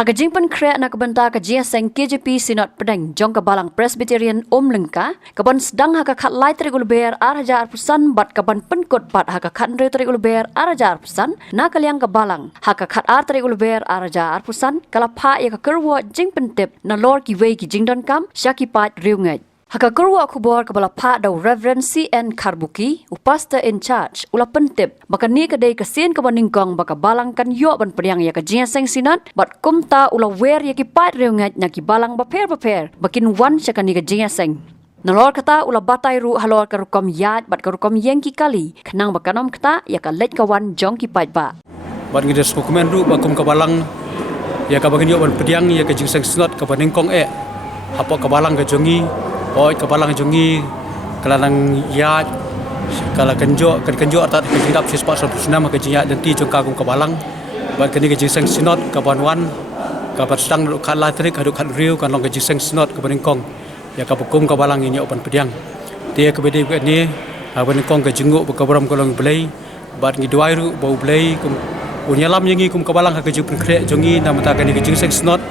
Hakajing pen krea nak benta ka GSN KJP Sinot Pedang jong ka balang Presbyterian Lengka kaban sedang haka khat lai trigul ber arhajar persan bat kaban penkot bat haka khat re trigul ber arhajar persan na kaliang ka balang haka khat ar trigul ber arhajar persan kala pha ya ka kerwo jing pentep na lor ki wei ki jingdon kam syaki pat riungai haka kerwo khubor ka bala pha daw Reverend CN Karbuki pastor in charge ula pentep baka ni ka dei ka sin ka baning kong baka balang kan yo ban priang ya ka GSN Sinot bat kumta ula wer ya ki pat riungai na ki balang baper bakin wan sya ka ni ka GSN Nalor kata ula batai ru halor ka rukom yat bat ka rukom yeng ki kali kenang bakanom kata ya ka let kawan jong ki pat ba bat ngida dokumen ru bakum ka balang ya ka bagin yo ban pediang ya ka GSN Sinot ka baning kong apa ka balang ka jongi oi ka balang jongi kalanang yat kala kenjo atat ka jingdap sispa sunam ka jingat denti jong kagum ka balang bat kini ka GSN Sinot ka banwan ka batang kan latrik hadu kan riu kan long ka GSN Sinot ka baning kong ya ka bukum ka balang ini open pediang dia ke bedi ni aban kong ka jinguk ka bram kolong belai bat ngi duai ru bau belai kum unyalam yengi kum ka balang ka jup kre jongi na mata ka ni ka GSN Sinot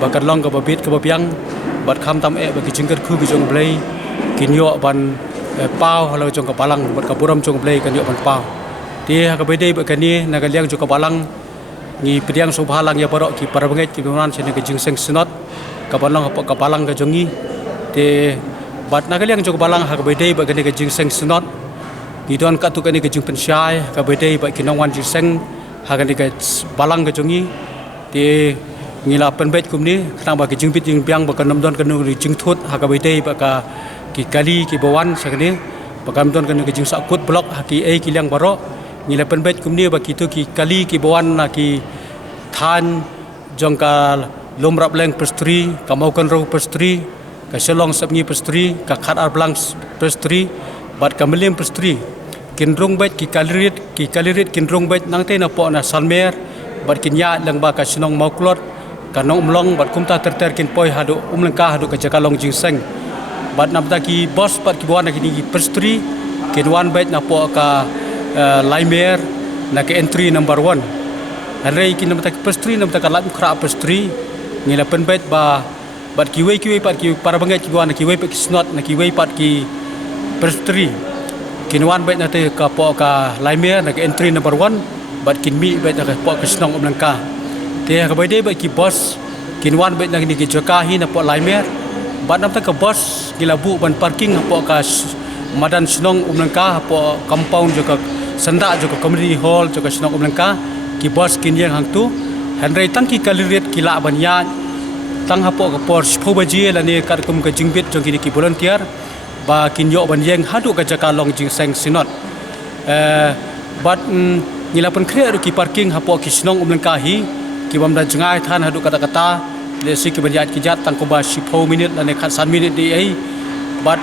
bakat long ka babit ka bapiang bat kham tam bagi jingker khu ki jong belai kinyo ban pau halo jong ka balang bat ka buram jong belai kan yo ban pau dia ka bedi ka ni na ka liang jong ka balang ngi pediang subhalang ya barok ki parabanget ki biman sene ka GSN Sinot ka balang ka balang ka jongi te bat nagaliang jog balang ha kabedei ba gane ka GSN Sinot gidon ka tu ka ni ka jing pensyai ka bedei ba kinongwan GSN ha gane ka balang ka jongi te ngila penbet kumni khang ba ki jingbit jing piang ba kanam don ka nu ri jing thut ha ka bedei ba ka ki kali ki bawan sakne ba kam don ka nu ka jing sakut blok ha ki ki liang baro ngila penbet kumni ba ki tu ki kali ki bawan na ki than jong ka lomrap leng pastri ka mau kan ro pastri ka selong sabngi pastri ka khat ar blang pastri bat ka melim pastri kinrung bet ki kalirit kinrung bet nang te na po na salmer bat kinya lang ba ka sinong mauklot ka nong umlong bat kumta terter kin poi hadu umlengka hadu ka jakalong GSN bat namta ki bos bat ki buana ki pastri kinwan bet na po ka laimer na ka entry number 1 hari ki namta ki pastri namta ka lat khra pastri ngila pen bet ba bat kiwei pat ki para bangai ki gua na kiwei pat ki Sinot na kiwei pat ki pastri kinwan bet na te ka po ka laimer na ka entry number 1 bat kinmi bet na ka po ka Sinong umlangka te ka bede bet ki bos kinwan bet na ni ki joka hi na po laimer bat nam ta ka bos gilabu ban parking po ka madan Sinong umlangka po compound joka sanda joka community hall joka Sinong umlangka ki bos kinyang hang tu hanrei tangki kalirit kila banya tang hapo ka por phobaji la ne kar kum ka jingbit jong ki volunteer ba kinyo ban yeng hadu ka jakalong GSN Sinot bat ngilapan kre ki parking hapo ki Sinong umlengka hi ki bamda jangai than hadu kata le si ki banjat ki jat tang ko ba 10 minit la ne khat 3 minit di ai bat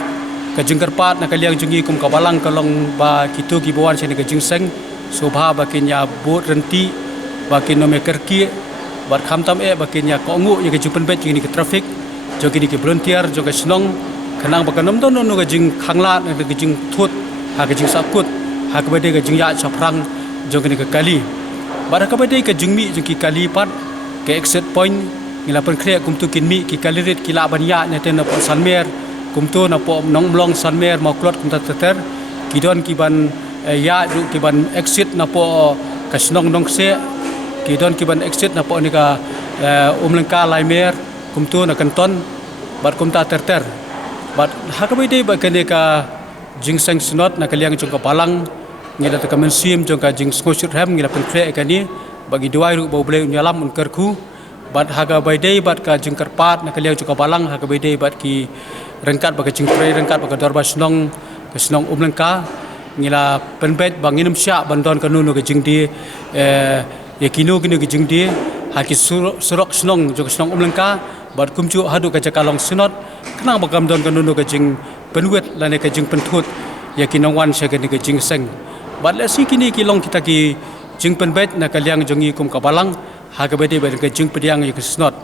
ka jingkar pat na ka liang jungi kum ka balang ka long ba kitu ki bawan sene ka GSN sobha ba kinya bot renti ba kinome kerki bat kham tam bakin ya ko ngu ya ke jupen bet ni ke traffic jo ki volunteer jo ke Sinong khanang ba kanom don no ga jing khangla na ga jing thut ha ga jing sakut ha ka bede ga jing ya chaprang jo ke kali bar ka bede ka jingmi jo ki kali pat ke exit point ngila pen kre kum tu kinmi ki kalirit ki la banya ne ten na po sanmer kum tu na po nong blong sanmer mau klot kum ta ter ki don ki ban ya ju ki ban exit na po ka Sinong dong se ki don ki ban exit na po ni ka umlengka laimer kumtu na kanton bat kumta terter bat hakabai dei ba kane ka GSN Sinot na kaliang jong ka balang ngila ta kamensim jong ka jing skosut ham ngila pen kre kani bagi duai ru bau blai unyalam un kerku bat hakabai dei bat ka jing karpat na kaliang jong ka balang hakabai dei bat ki rengkat ba ka jing pre rengkat ba ka dorba Sinong ka Sinong umlengka ngila penbet banginum sya bandon kanunu ka jing di ya kinu ki jing di haki surok Sinong jo Sinong umlengka bat kumcu hadu ka jakalong Sinot kenang bakam don kanunu ka jing penwet la ne ka jing penthut ya kinongwan sya ka ni ka GSN bat la si kini ki long kita ki jing penbet na ka liang jongi kum ka balang ha ka bede ba ka jing pediang ya ka Sinot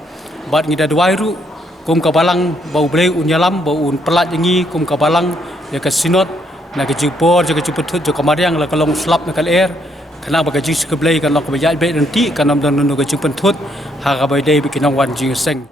bat ngida duai ru kum ka balang bau blei unyalam bau un pelat yengi kum ka balang ya ka Sinot na ka jing por jo ka jing penthut jo ka mariang la ka long slap na ka air Kena bagi jing sekeblai kan lok bayat baik nanti kan nam dan nunu gajung pentut harabai day bikin wan jing seng.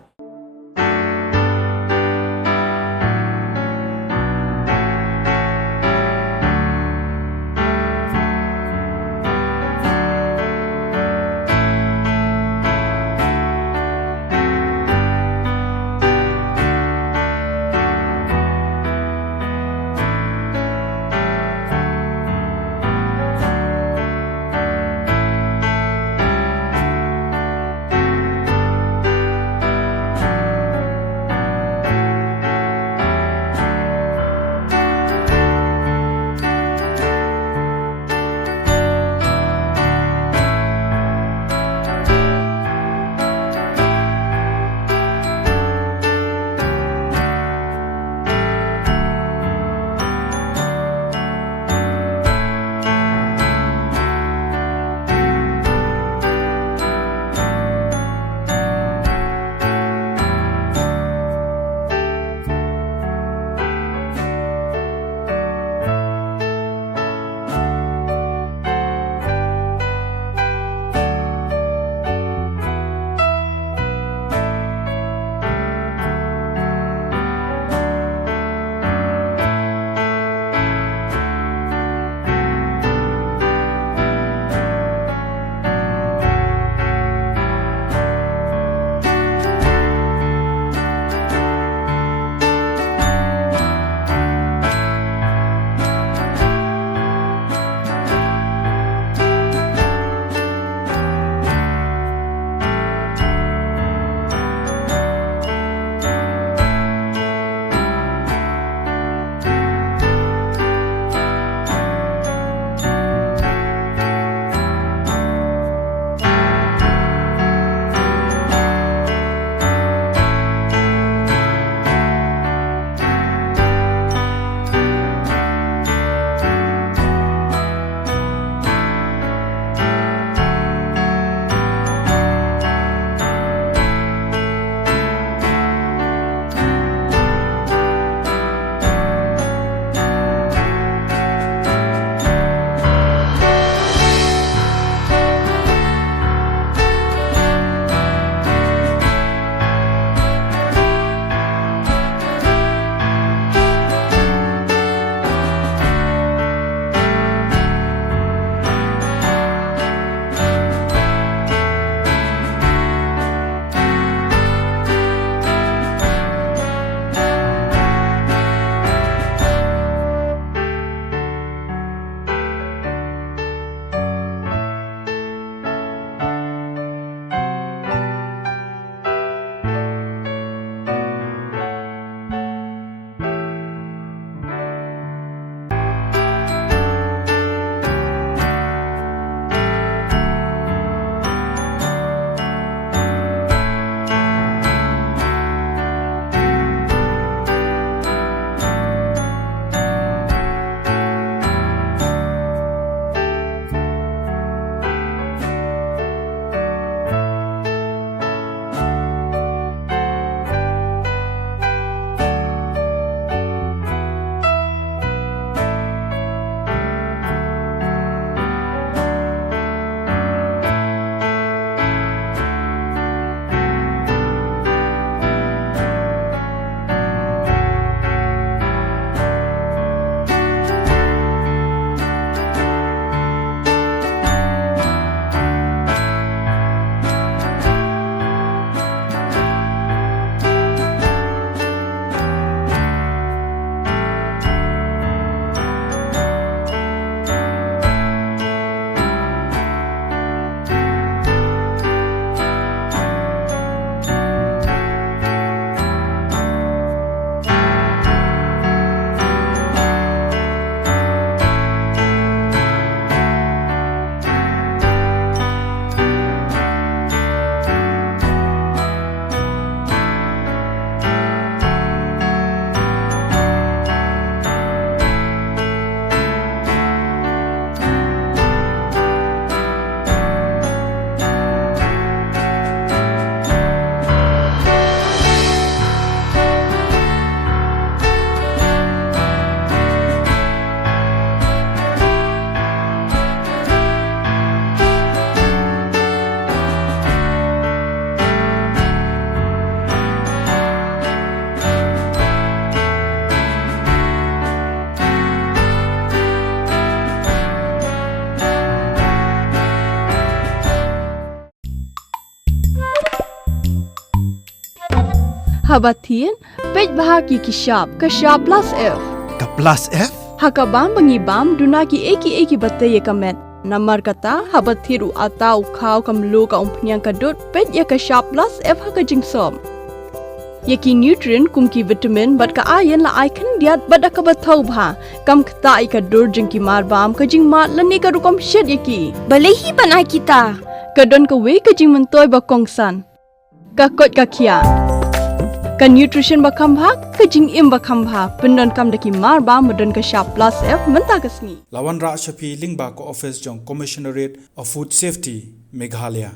habatin pej bahagi kishap kashap plus F Ka plus F? hakabam bangibam dunaki eki batte yekamet namar kata habatiru atau kau kamlu ka umpnyang kadut pej ya kashap plus F hakajingsom Yaki nutrient kumki vitamin bat ka ayan la ikan diat bat ka bathau bha kam khta ka dur jingki mar bam ka jing mat lani ka rukom shed yaki Balehi banai kita. kadon ka we ka jing mentoy ba kongsan ka kot ka khia ka nutrition ba kham bha ka jing im ba kham bha pendon kam daki mar bam madon ka sharp plus F menta kasni Lawan Ra Shafi Lingba ko office jong Commissionerate of Food Safety Meghalaya